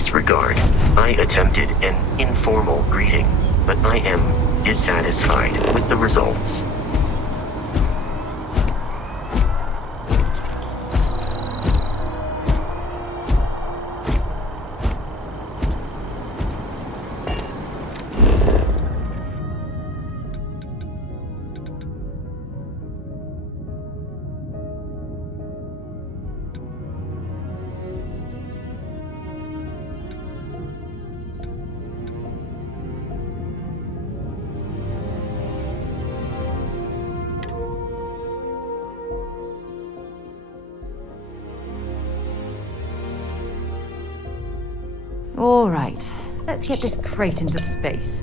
disregard. I attempted an informal greeting, but I am dissatisfied with the results. All right, let's get this crate into space.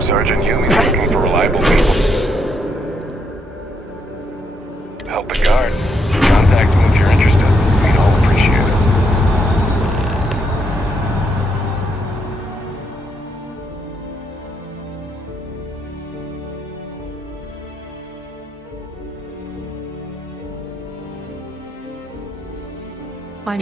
Sergeant Yumi's looking for reliable people. Help the guard. Contact me if you're interested. We'd all appreciate it. I'm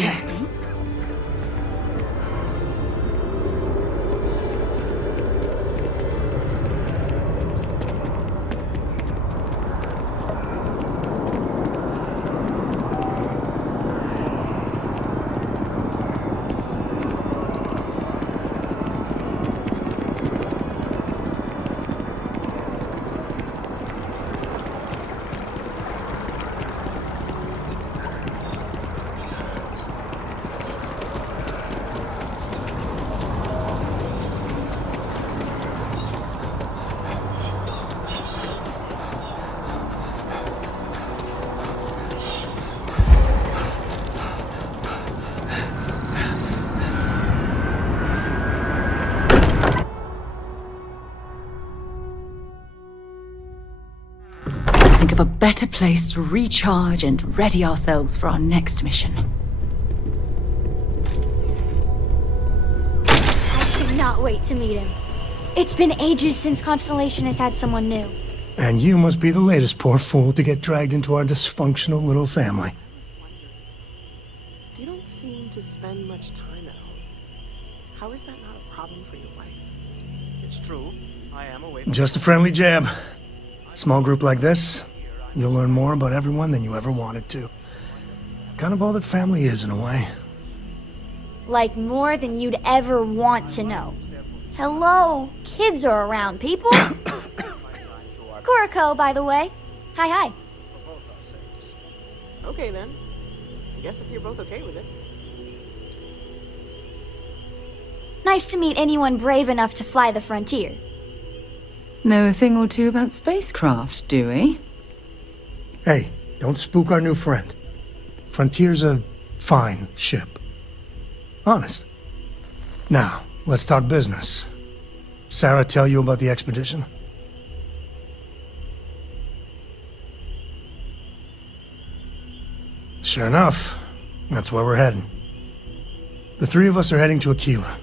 think of a better place to recharge and ready ourselves for our next mission. I could not wait to meet him. It's been ages since Constellation has had someone new. And you must be the latest poor fool to get dragged into our dysfunctional little family. You don't seem to spend much time at home. How is that not a problem for your wife? It's true. I am away. Just a friendly jab. Small group like this, you'll learn more about everyone than you ever wanted to. Kind of all that family is, in a way. Like more than you'd ever want to know. Hello, kids are around, people. Kuriko, by the way. Hi. Okay then. I guess if you're both okay with it. Nice to meet anyone brave enough to fly the frontier. Know a thing or two about spacecraft, do we? Hey, don't spook our new friend. Frontier's a fine ship. Honest. Now, let's talk business. Sarah tell you about the expedition? Sure enough, that's where we're heading. The three of us are heading to Aquila,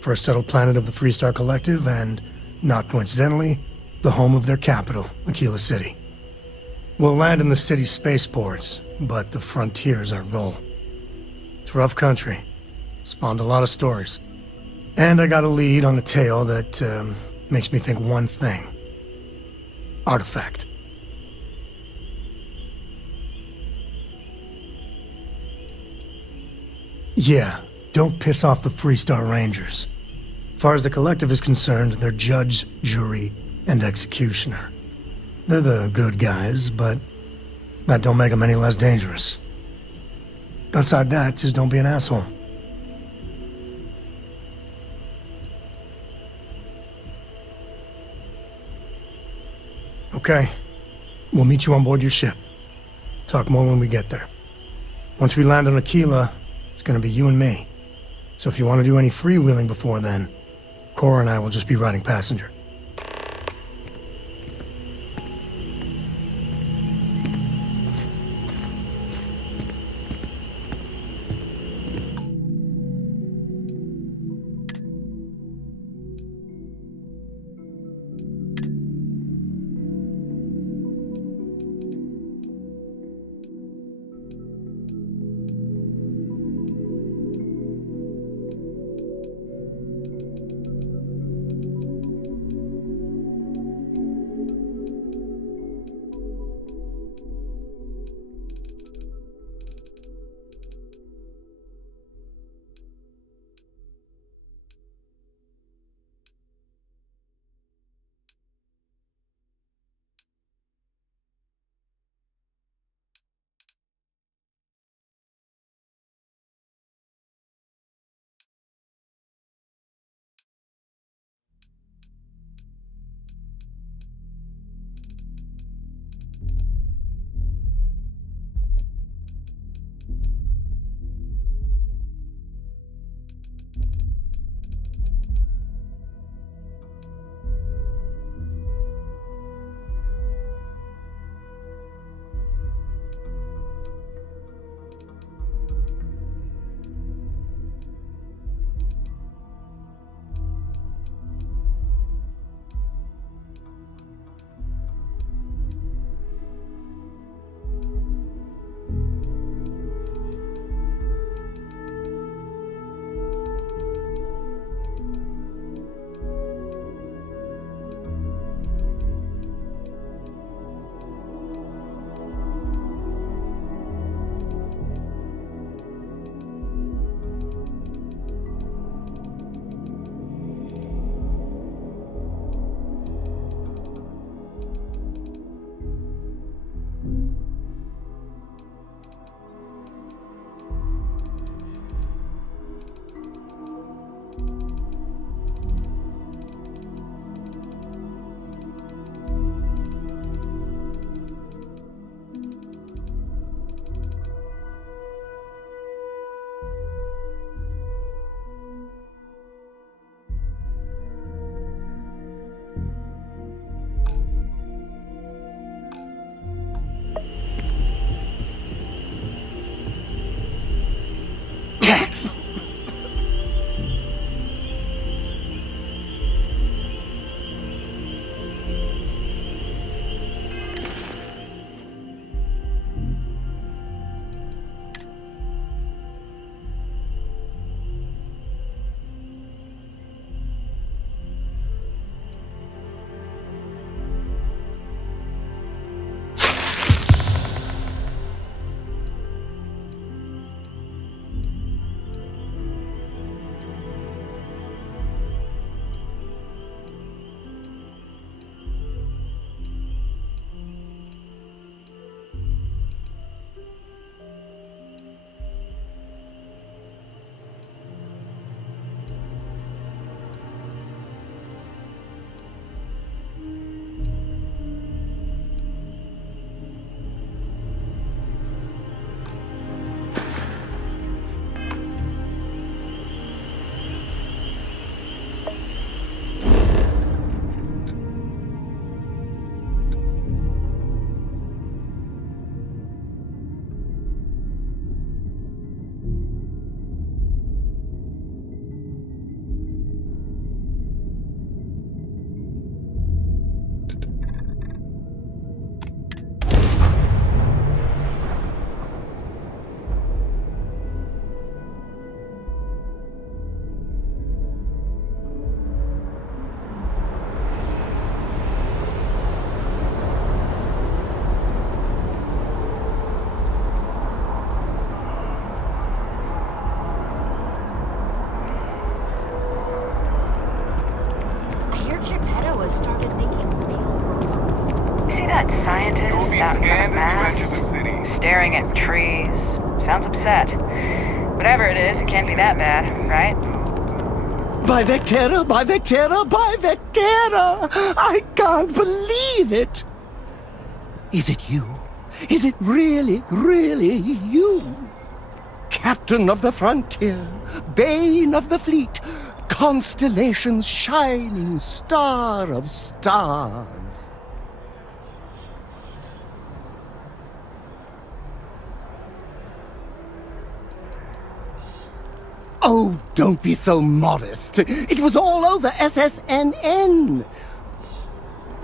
first settled planet of the Freestar Collective, and, not coincidentally, the home of their capital, Aquila City. We'll land in the city's spaceports, but the frontier's our goal. It's rough country. Spawned a lot of stories. And I got a lead on a tale that makes me think one thing. Artifact. Yeah, don't piss off the Freestar Rangers. As far as the Collective is concerned, they're judge, jury, and executioner. They're the good guys, but that don't make them any less dangerous. Outside that, just don't be an asshole. Okay. We'll meet you on board your ship. Talk more when we get there. Once we land on Aquila, it's gonna be you and me. So if you want to do any freewheeling before then, Cora and I will just be riding passenger. was started making real robots. You see that scientist You'll be out in front of scanned as you Mass, enter the city. staring at trees? Sounds upset. Whatever it is, it can't be that bad, right? By Vectera, by Vectera, by Vectera! I can't believe it! Is it you? Is it really, really you? Captain of the frontier, bane of the fleet, constellation's shining star of stars. Oh, don't be so modest. It was all over SSNN.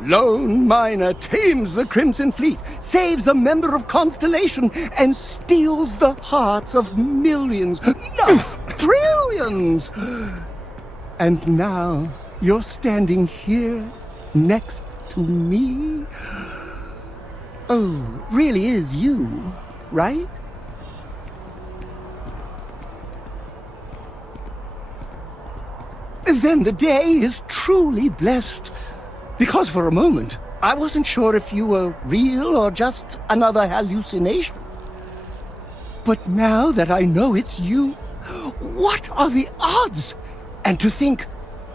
Lone miner tames the Crimson Fleet, saves a member of Constellation, and steals the hearts of millions, no, trillions. And now you're standing here next to me. Oh, really is you, right? Then the day is truly blessed. Because for a moment, I wasn't sure if you were real or just another hallucination. But now that I know it's you, what are the odds? And to think,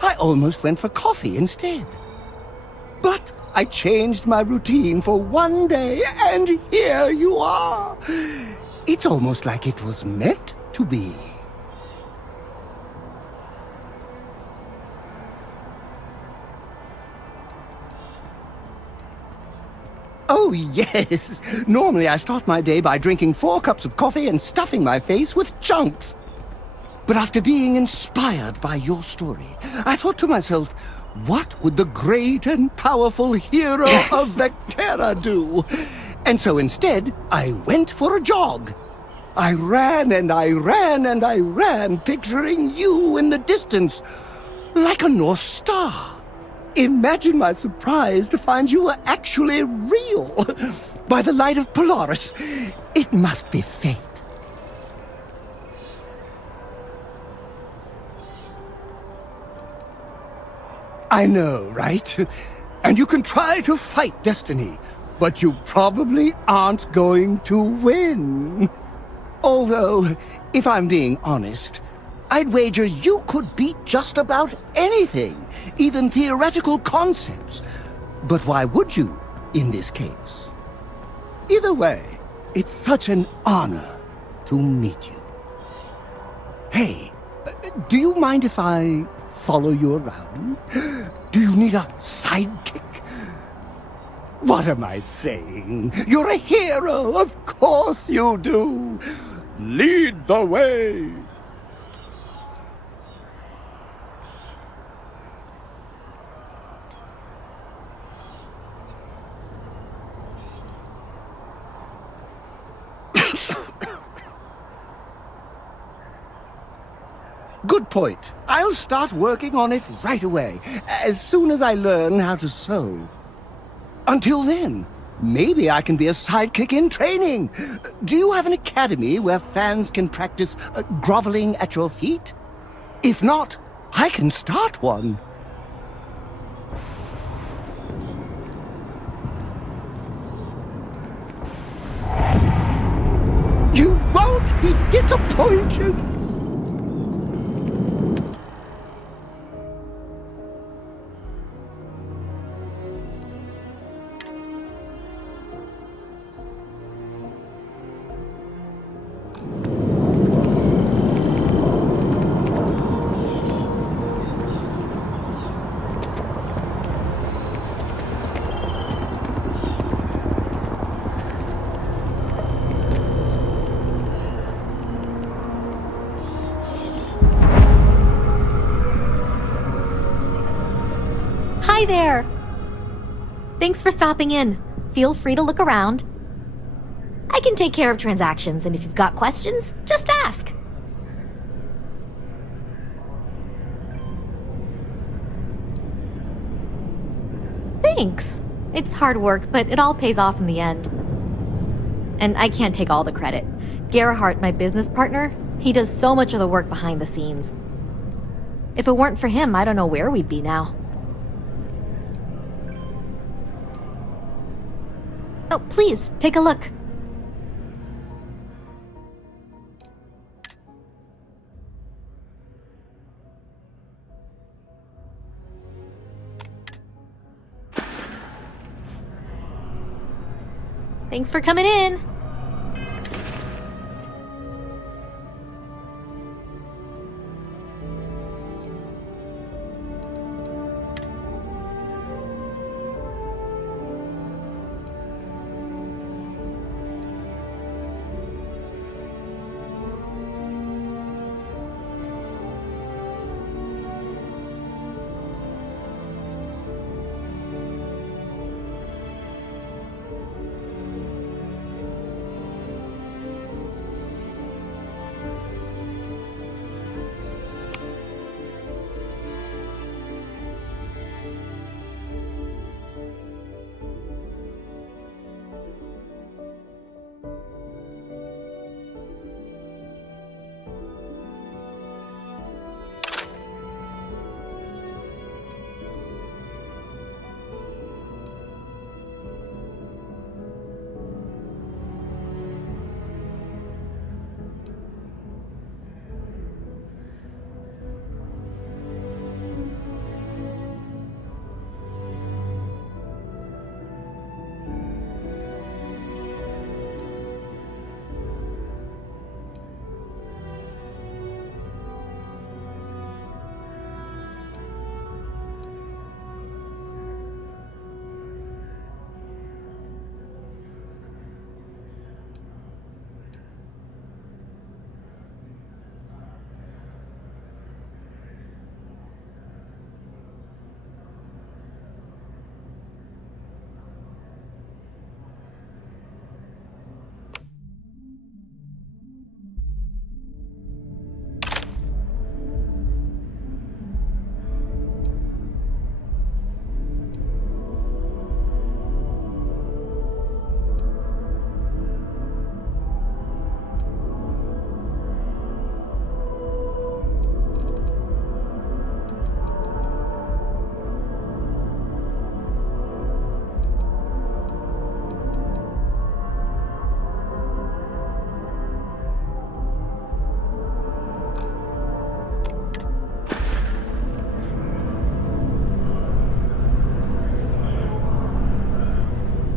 I almost went for coffee instead. But I changed my routine for one day, and here you are. It's almost like it was meant to be. Oh, yes. Normally I start my day by drinking 4 cups of coffee and stuffing my face with chunks. But after being inspired by your story, I thought to myself, what would the great and powerful hero of Vectera do? And so instead, I went for a jog. I ran and I ran and I ran, picturing you in the distance, like a North Star. Imagine my surprise to find you were actually real. By the light of Polaris, it must be fate. I know, right? And you can try to fight destiny, but you probably aren't going to win. Although, if I'm being honest, I'd wager you could beat just about anything, even theoretical concepts. But why would you, in this case? Either way, it's such an honor to meet you. Hey, do you mind if I follow you around? Do you need a sidekick? What am I saying? You're a hero, of course you do. Lead the way. Good point. I'll start working on it right away, as soon as I learn how to sew. Until then, maybe I can be a sidekick in training. Do you have an academy where fans can practice groveling at your feet? If not, I can start one. You won't be disappointed. Hi there! Thanks for stopping in. Feel free to look around. I can take care of transactions, and if you've got questions, just ask. Thanks. It's hard work, but it all pays off in the end. And I can't take all the credit. Gerhardt, my business partner, he does so much of the work behind the scenes. If it weren't for him, I don't know where we'd be now. Oh, please, take a look. Thanks for coming in.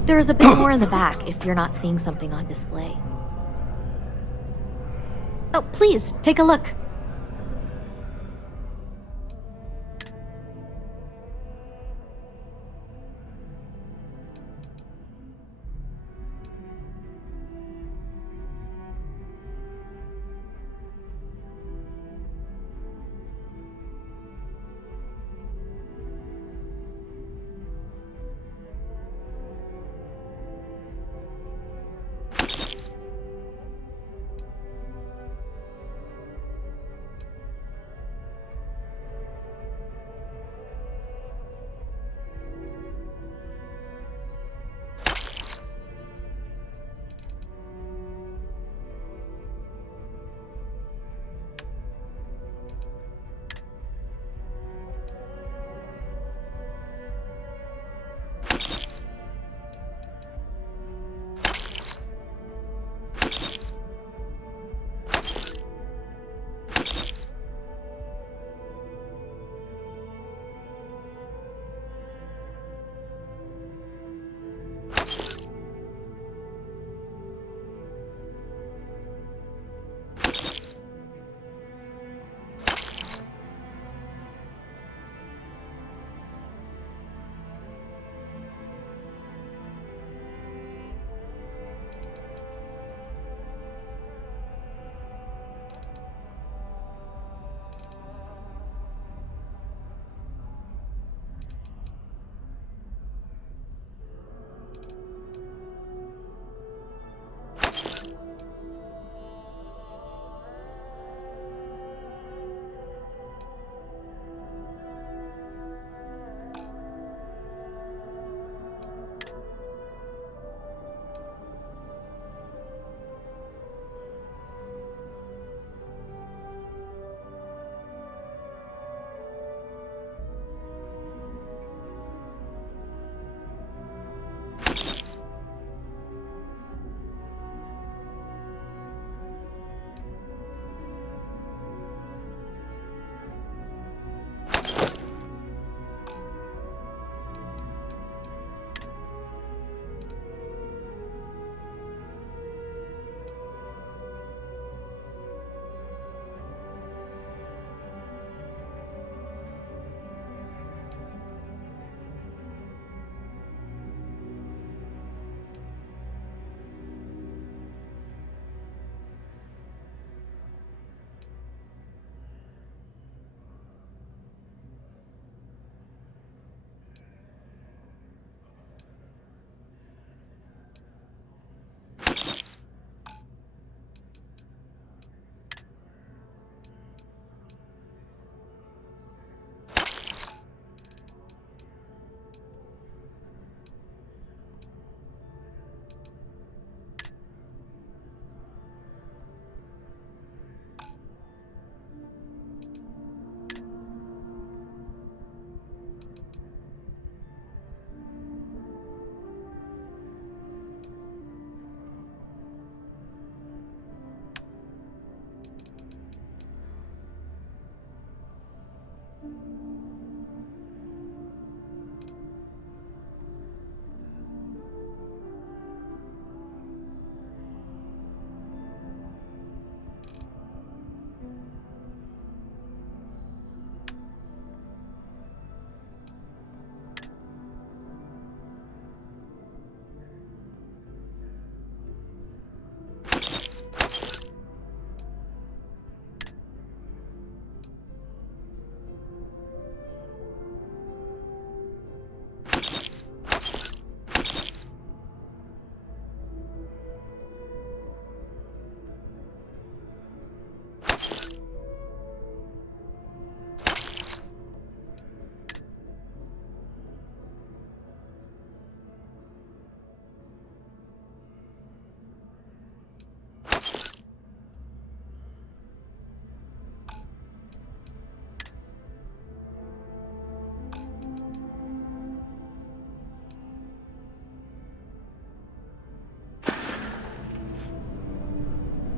There is a bit more in the back if you're not seeing something on display. Oh, please, take a look.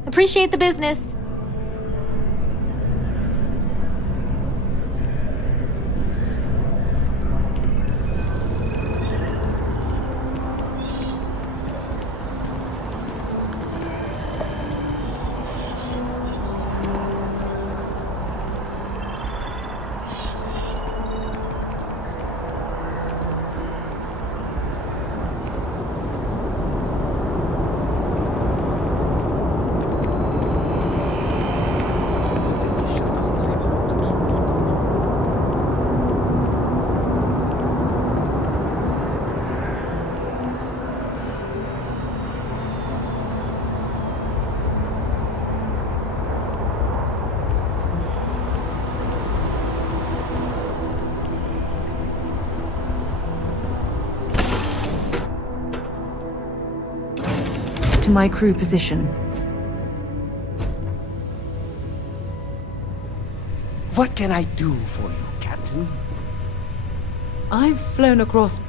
Appreciate the business. To my crew position. What can I do for you, Captain? I've flown across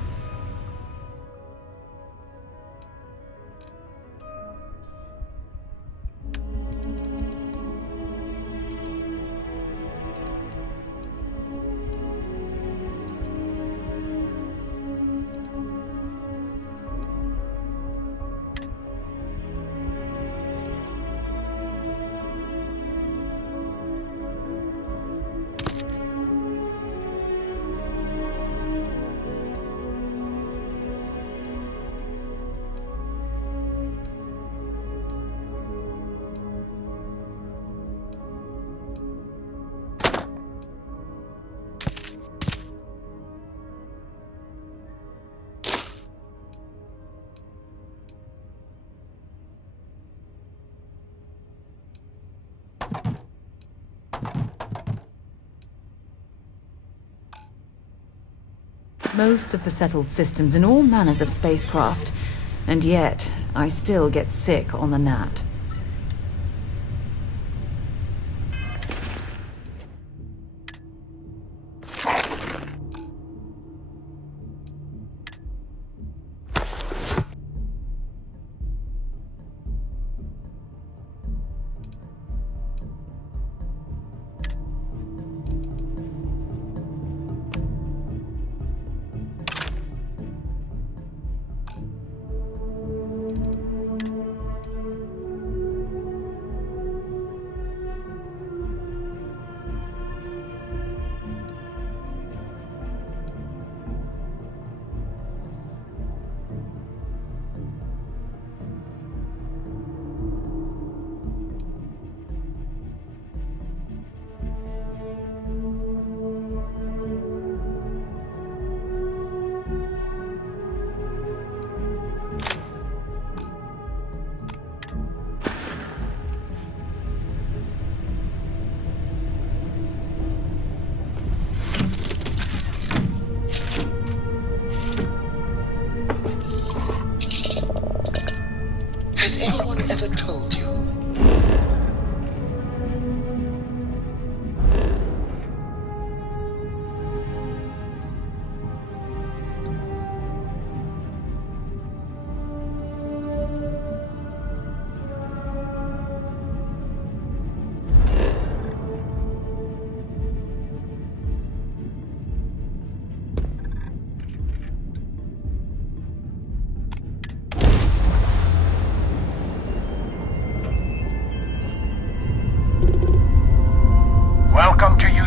most of the settled systems in all manners of spacecraft, and yet I still get sick on the gnat.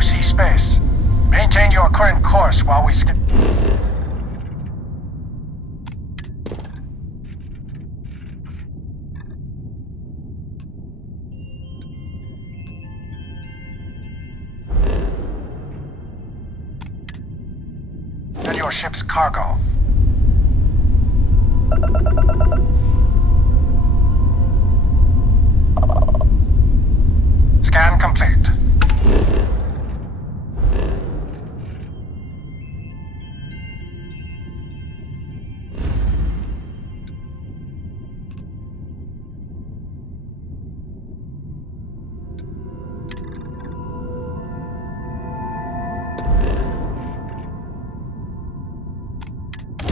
2C space. Maintain your current course while we skip. And your ship's cargo. Scan complete.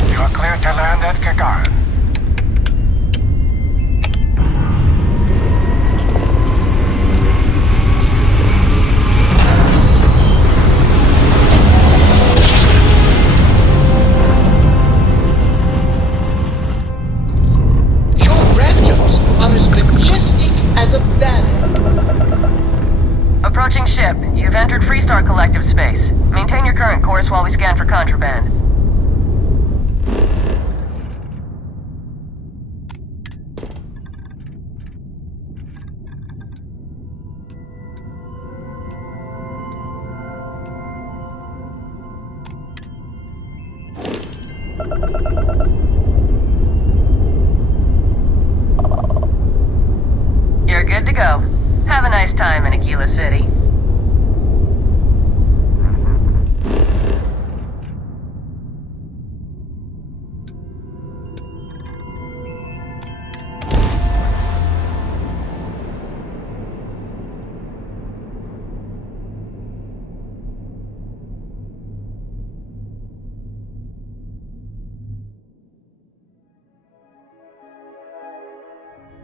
You're clear to land at Gagarin. Approaching ship. You've entered Freestar Collective space. Maintain your current course while we scan for contraband. You're good to go. Have a nice time in Aquila City.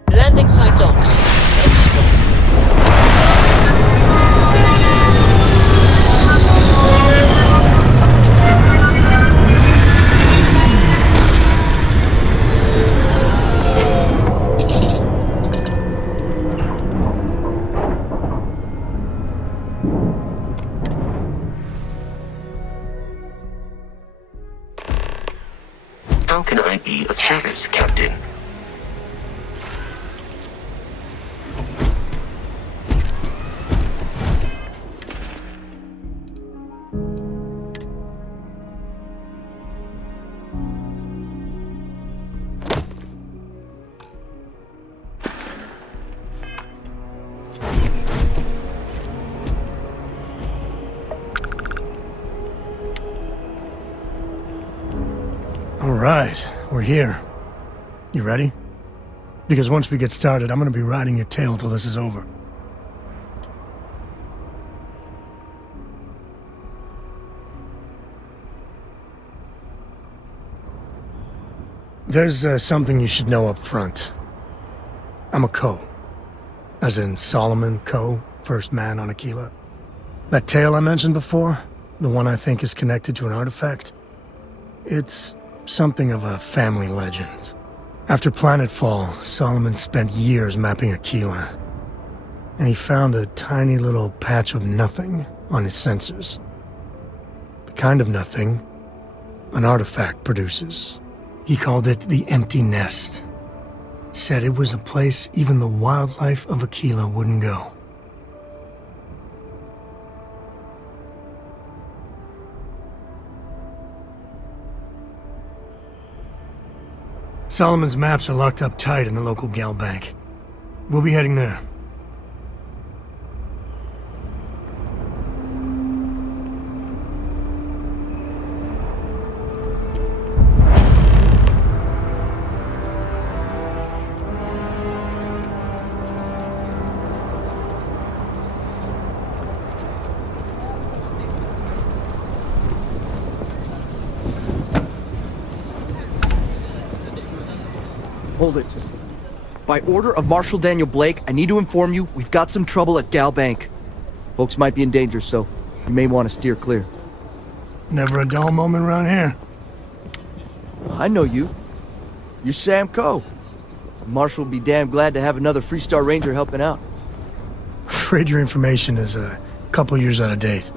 Landing site locked. Emphasis. How can I be of service, Captain? Alright, we're here. You ready? Because once we get started, I'm gonna be riding your tail till this is over. There's something you should know up front. I'm a Co. As in Solomon Co., first man on Aquila. That tale I mentioned before, the one I think is connected to an artifact, it's something of a family legend. After planetfall, Solomon spent years mapping Aquila, and he found a tiny little patch of nothing on his sensors. The kind of nothing an artifact produces. He called it the Empty Nest. Said it was a place even the wildlife of Aquila wouldn't go. Solomon's maps are locked up tight in the local gal bank. We'll be heading there. Hold it. By order of Marshal Daniel Blake, I need to inform you we've got some trouble at Gal Bank. Folks might be in danger, so you may want to steer clear. Never a dull moment around here. I know you. You're Sam Coe. Marshal will be damn glad to have another Freestar Ranger helping out. Afraid your information is couple years out of date.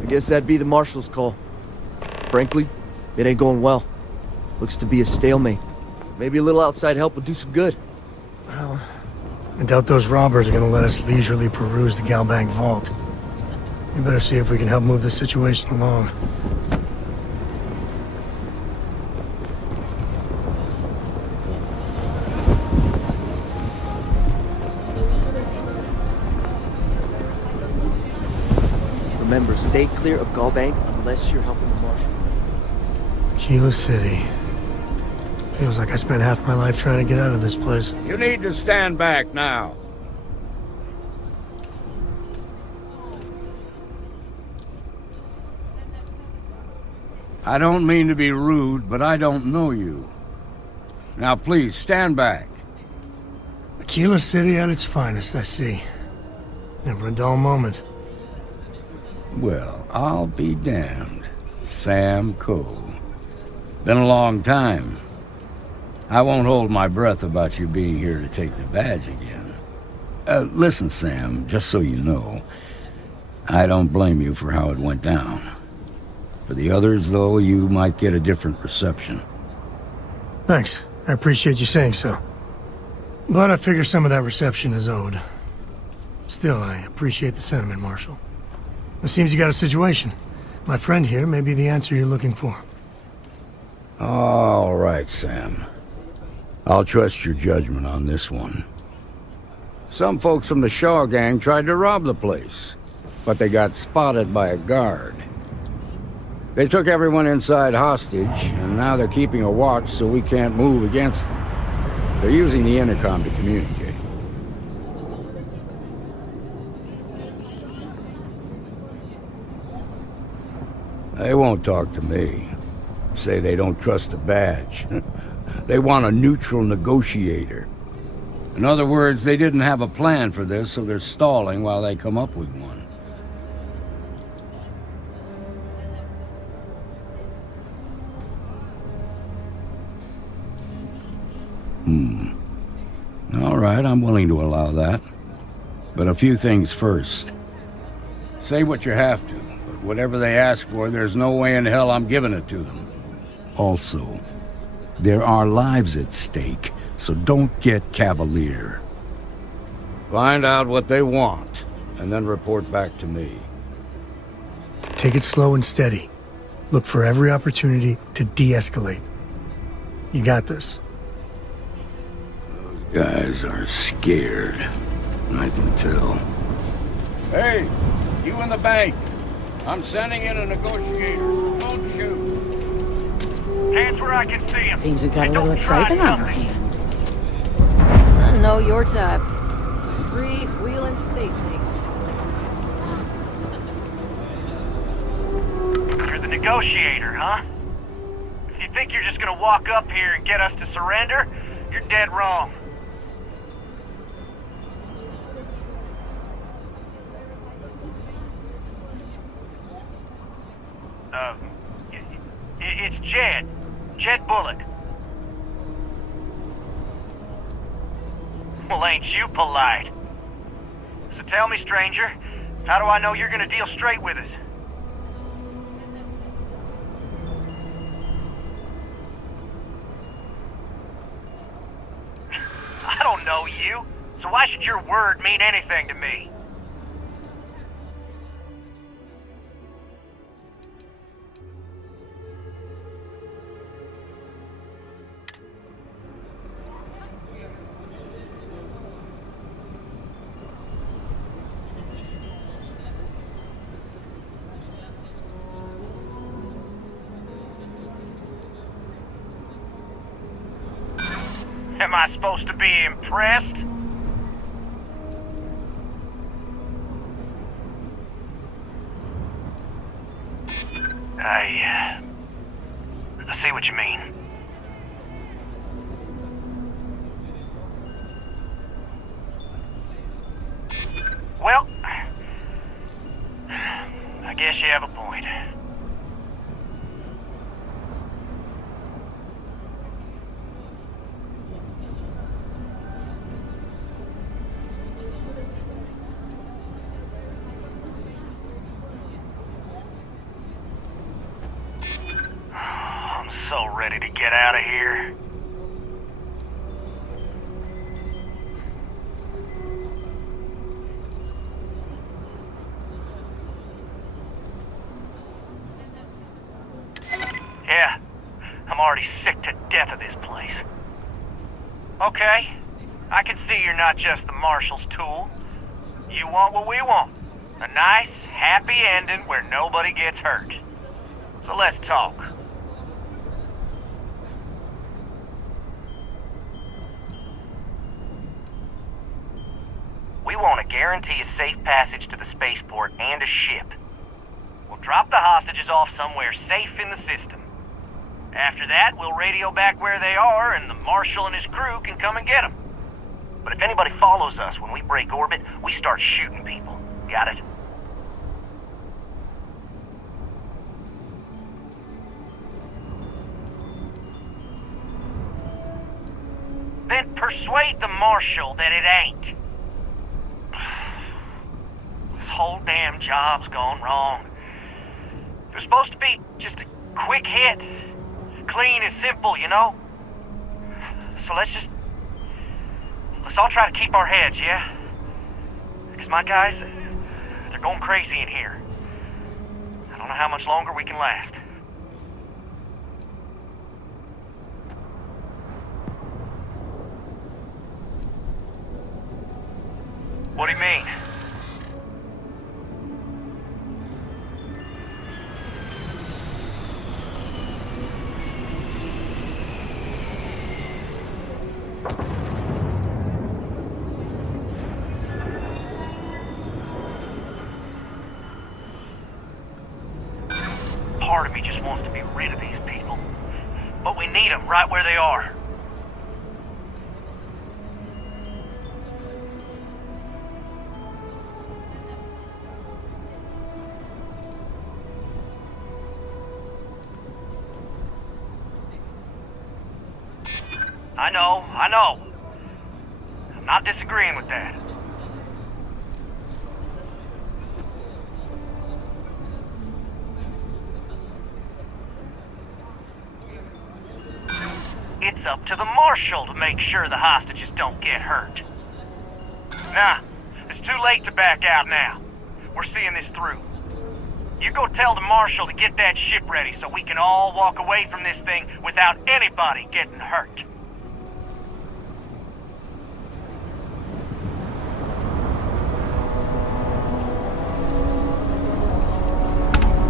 I guess that'd be the marshal's call. Frankly, it ain't going well. Looks to be a stalemate. Maybe a little outside help would do some good. Well, I doubt those robbers are gonna let us leisurely peruse the Galbank vault. We better see if we can help move this situation along. Remember, stay clear of Galbank unless you're helping the marshal. Aquila City. Feels like I spent half my life trying to get out of this place. You need to stand back now. I don't mean to be rude, but I don't know you. Now please, stand back. Aquila City at its finest, I see. Never a dull moment. Well, I'll be damned. Sam Coe. Been a long time. I won't hold my breath about you being here to take the badge again. Listen, Sam, just so you know, I don't blame you for how it went down. For the others, though, you might get a different reception. Thanks. I appreciate you saying so. But I figure some of that reception is owed. Still, I appreciate the sentiment, Marshal. It seems you got a situation. My friend here may be the answer you're looking for. All right, Sam. I'll trust your judgment on this one. Some folks from the Shaw gang tried to rob the place, but they got spotted by a guard. They took everyone inside hostage, and now they're keeping a watch so we can't move against them. They're using the intercom to communicate. They won't talk to me. Say they don't trust the badge. They want a neutral negotiator. In other words, they didn't have a plan for this, so they're stalling while they come up with one. All right, I'm willing to allow that. But a few things first. Say what you have to, but whatever they ask for, there's no way in hell I'm giving it to them. Also, there are lives at stake, so don't get cavalier. Find out what they want, and then report back to me. Take it slow and steady. Look for every opportunity to de-escalate. You got this. Guys are scared. I can tell. Hey, you in the bank. I'm sending in a negotiator. Don't shoot. Hands where I can see him. Seems we've got a little trading on our hands. I know your type. Free-wheeling space ace. You're the negotiator, huh? If you think you're just gonna walk up here and get us to surrender, you're dead wrong. It's Jed. Jed Bullock. Well, ain't you polite? So tell me, stranger, how do I know you're gonna deal straight with us? I don't know you, so why should your word mean anything to me? Am I supposed to be impressed? I see what you mean. Well, I guess you have a point. get out of here. Yeah, I'm already sick to death of this place. Okay, I can see you're not just the Marshal's tool. You want what we want. A nice, happy ending where nobody gets hurt. So let's talk. We want to guarantee a safe passage to the spaceport and a ship. We'll drop the hostages off somewhere safe in the system. After that, we'll radio back where they are, and the Marshal and his crew can come and get them. But if anybody follows us when we break orbit, we start shooting people. Got it? Then persuade the Marshal that it ain't. This whole damn job's gone wrong. It was supposed to be just a quick hit. Clean and simple, you know? So let's all try to keep our heads, yeah? Because my guys, they're going crazy in here. I don't know how much longer we can last. What do you mean? Part of me just wants to be rid of these people. But we need them right where they are. I know. I'm not disagreeing with that. It's up to the Marshal to make sure the hostages don't get hurt. Nah, it's too late to back out now. We're seeing this through. You go tell the Marshal to get that ship ready so we can all walk away from this thing without anybody getting hurt.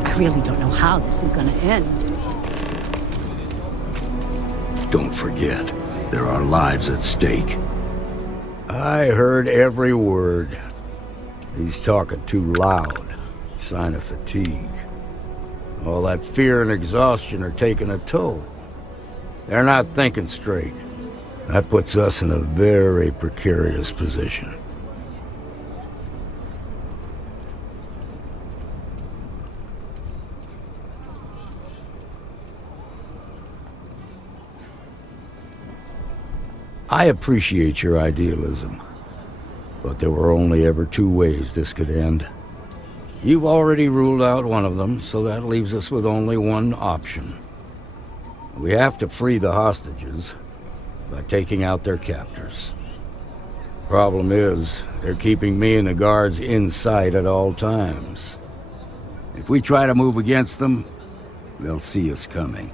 I really don't know how this is gonna end. Don't forget, there are lives at stake. I heard every word. He's talking too loud. Sign of fatigue. All that fear and exhaustion are taking a toll. They're not thinking straight. That puts us in a very precarious position. I appreciate your idealism, but there were only ever two ways this could end. You've already ruled out one of them, so that leaves us with only one option. We have to free the hostages by taking out their captors. Problem is, they're keeping me and the guards in sight at all times. If we try to move against them, they'll see us coming.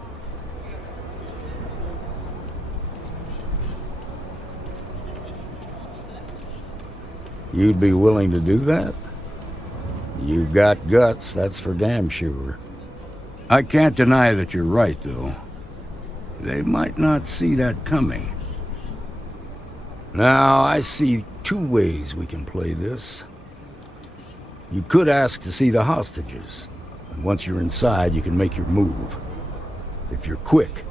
You'd be willing to do that? You've got guts, that's for damn sure. I can't deny that you're right, though. They might not see that coming. Now, I see two ways we can play this. You could ask to see the hostages, and once you're inside, you can make your move. If you're quick,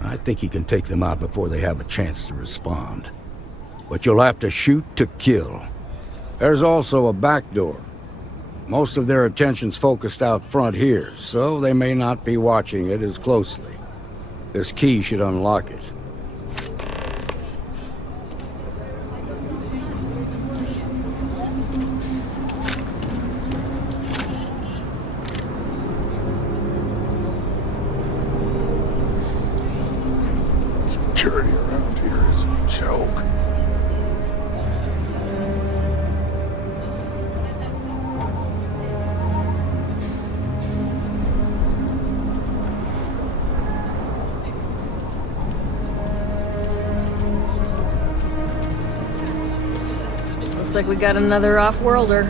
I think you can take them out before they have a chance to respond. But you'll have to shoot to kill. There's also a back door. Most of their attention's focused out front here, so they may not be watching it as closely. This key should unlock it. Looks like we got another off-worlder.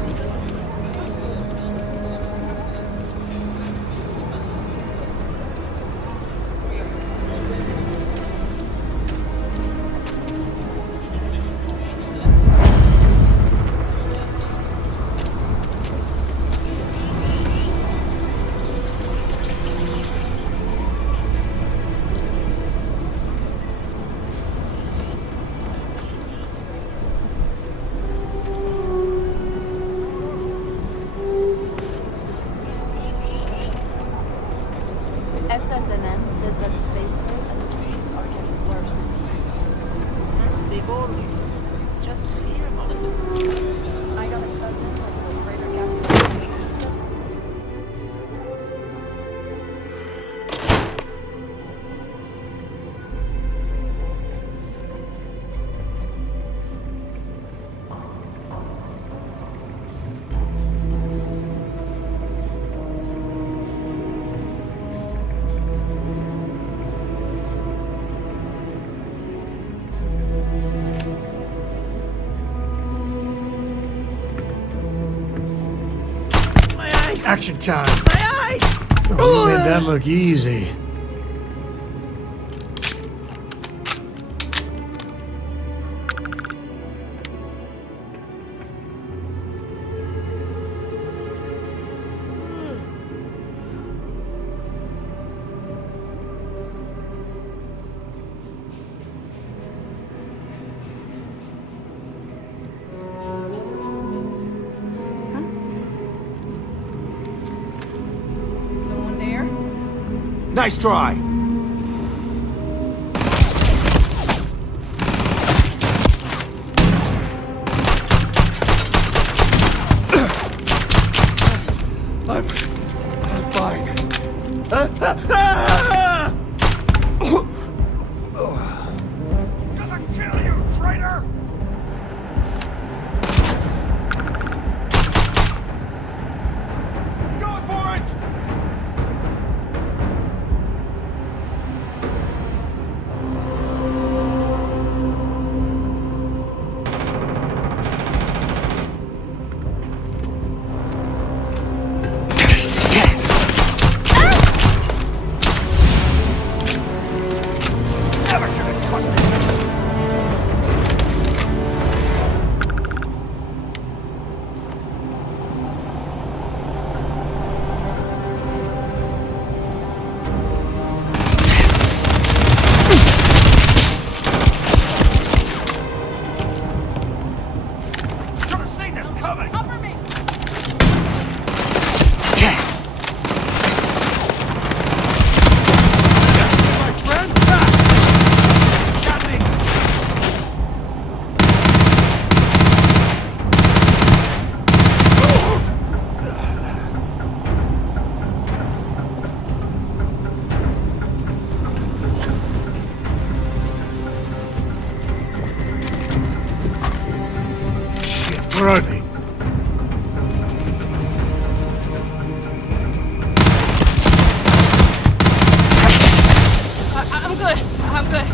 SSNN says that space tours and the streets are getting worse. They've always. It's just fear, Monica. I got a cousin that's a freighter captain. Action time! My eyes! Oh, made that look easy. Nice try. I'm fine. Gonna kill you, traitor! Going for it! Never should have trusted you. Should have seen this coming. Cover me. My friend. Got me. Shit, where are they? I'm good. I'm good.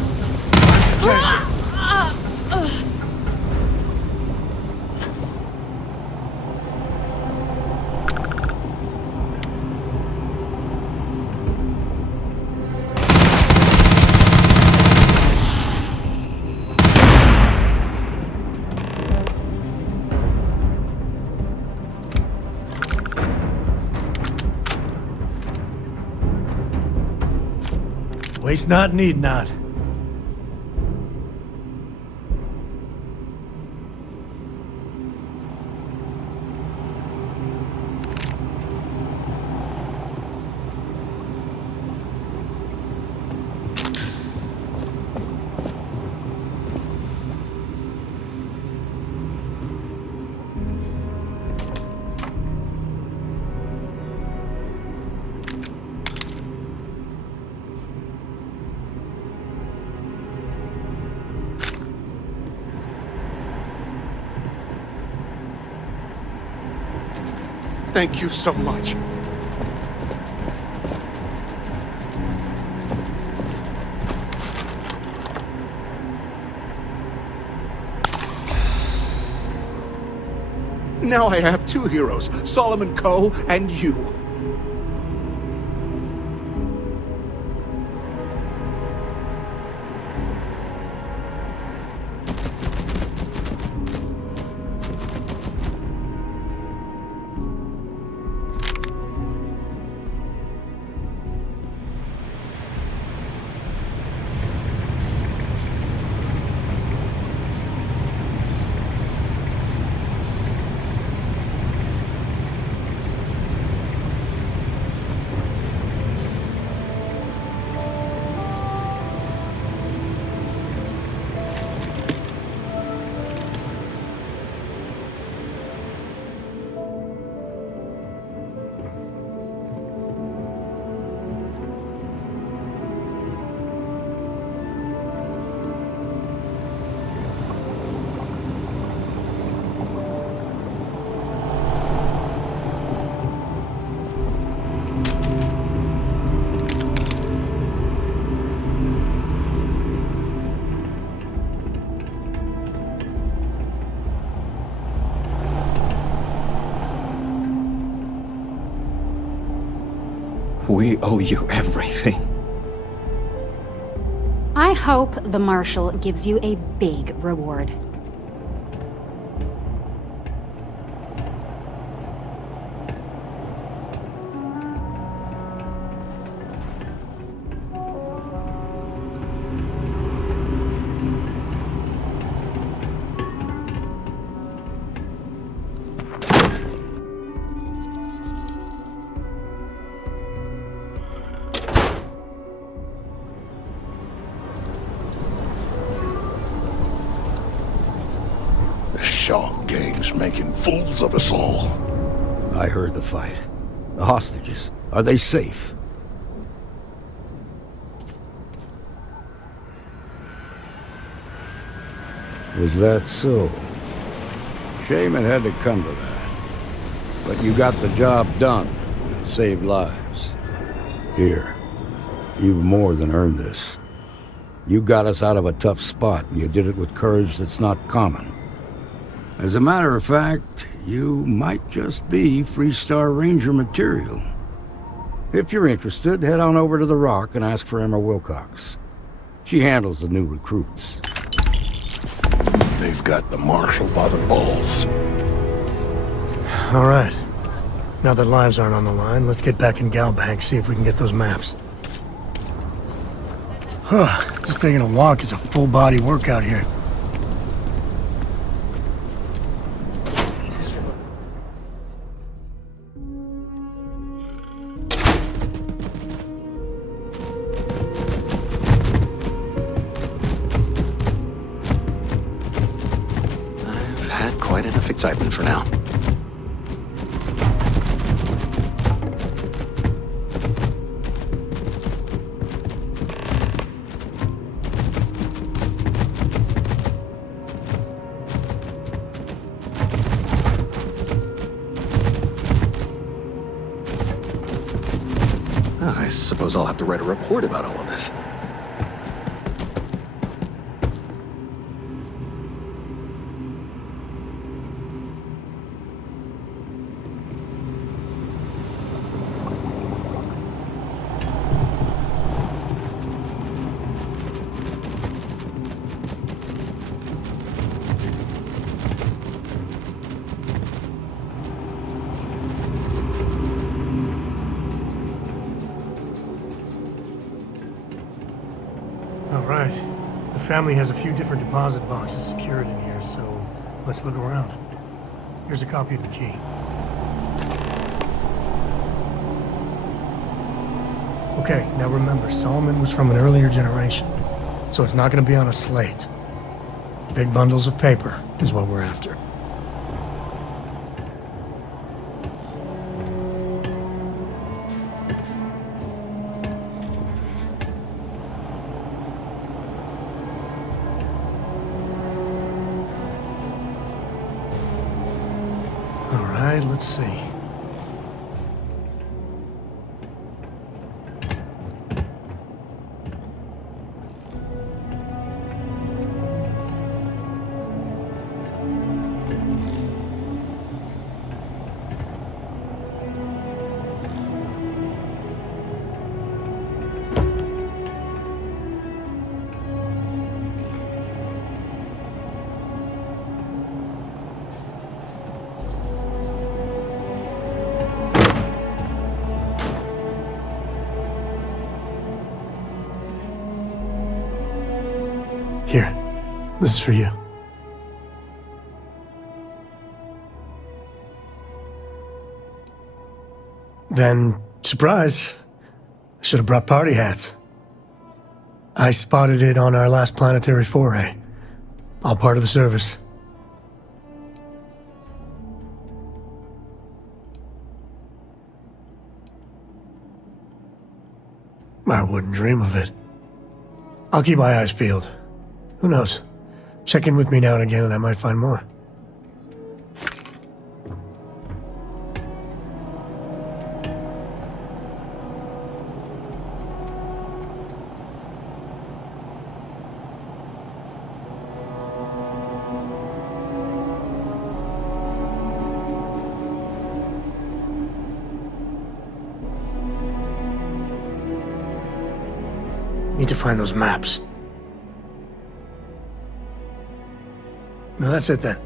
Waste not, need not. Thank you so much. Now I have two heroes, Solomon Coe and you. We owe you everything. I hope the Marshal gives you a big reward. Shaw gang's making fools of us all. I heard the fight. The hostages, are they safe? Was that so? Shame it had to come to that. But you got the job done. Saved lives. Here, you've more than earned this. You got us out of a tough spot, and you did it with courage that's not common. As a matter of fact, you might just be Freestar Ranger material. If you're interested, head on over to the Rock and ask for Emma Wilcox. She handles the new recruits. They've got the Marshal by the balls. All right. Now that lives aren't on the line, let's get back in Galbank, see if we can get those maps. Just taking a walk is a full-body workout here. I've had quite enough excitement for now. I suppose I'll have to write a report about all of this. Alright. The family has a few different deposit boxes secured in here, so let's look around. Here's a copy of the key. Okay, now remember, Solomon was from an earlier generation, so it's not going to be on a slate. Big bundles of paper is what we're after. Alright, let's see. This is for you. Then, surprise, I should have brought party hats. I spotted it on our last planetary foray. All part of the service. I wouldn't dream of it. I'll keep my eyes peeled. Who knows? Check in with me now and again and I might find more. Need to find those maps. No, that's it then.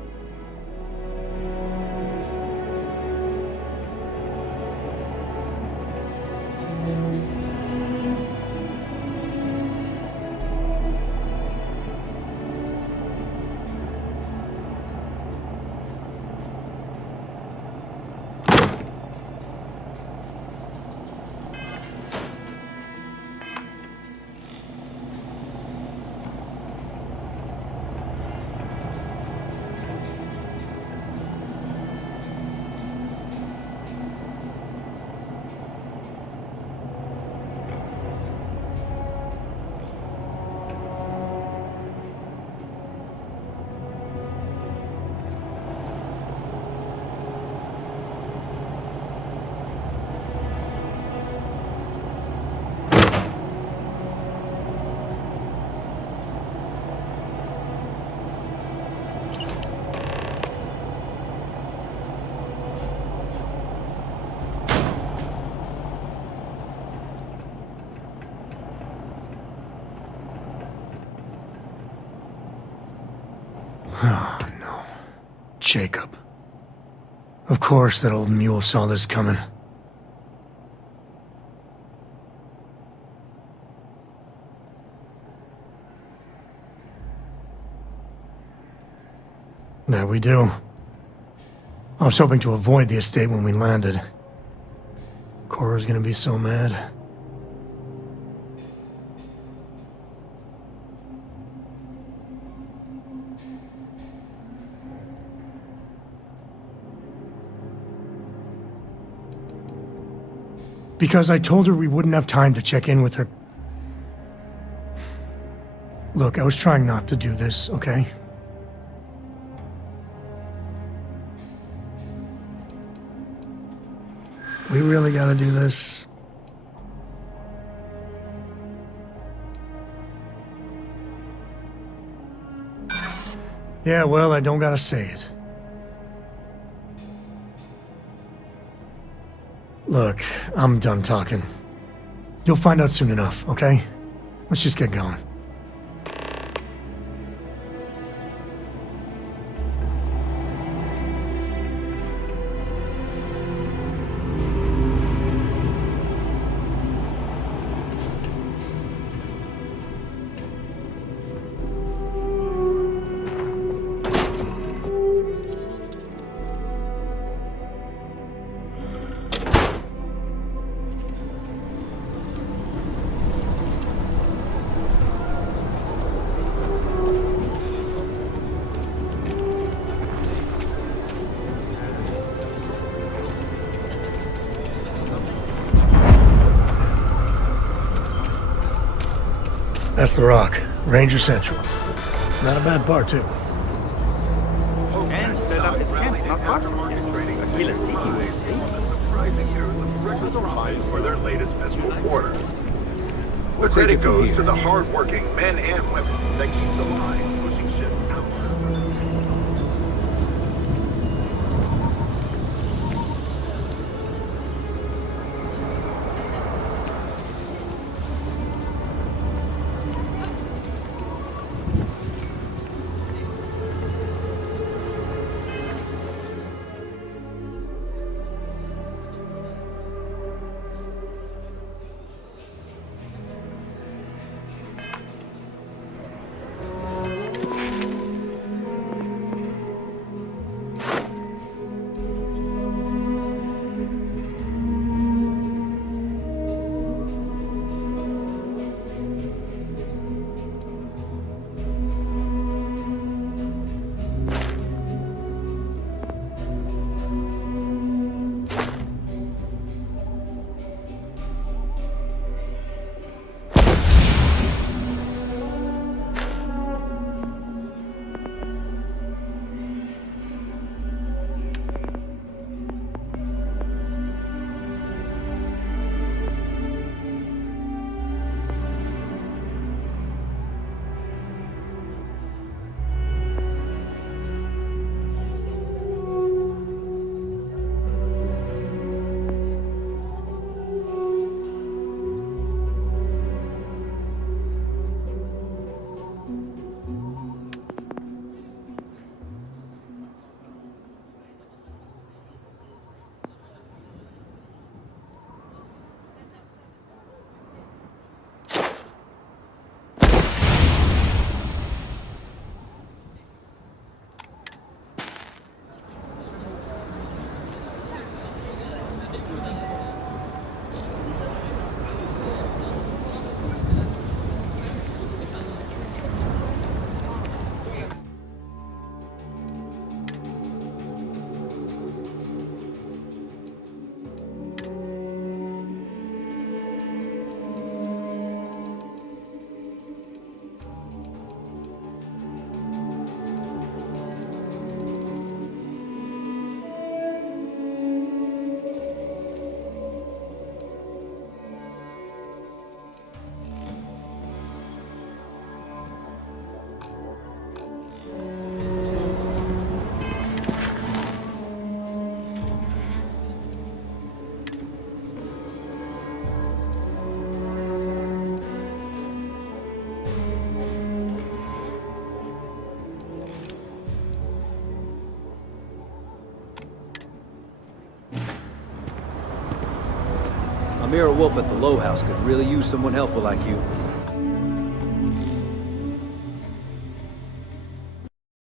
Oh, no. Jacob. Of course that old mule saw this coming. There we do. I was hoping to avoid the estate when we landed. Cora's gonna be so mad. Because I told her we wouldn't have time to check in with her. Look, I was trying not to do this, okay? We really gotta do this. Yeah, well, I don't gotta say it. Look, I'm done talking. You'll find out soon enough, okay? Let's just get going. That's the Rock, Ranger Central. Not a bad bar, too. And set up his camp not far from here. Aquila City was for their latest physical quarter. The Let's credit take it from goes here. to the hard-working men and women that keep the line pushing shit out. Amira Wolf at the Low House could really use someone helpful like you.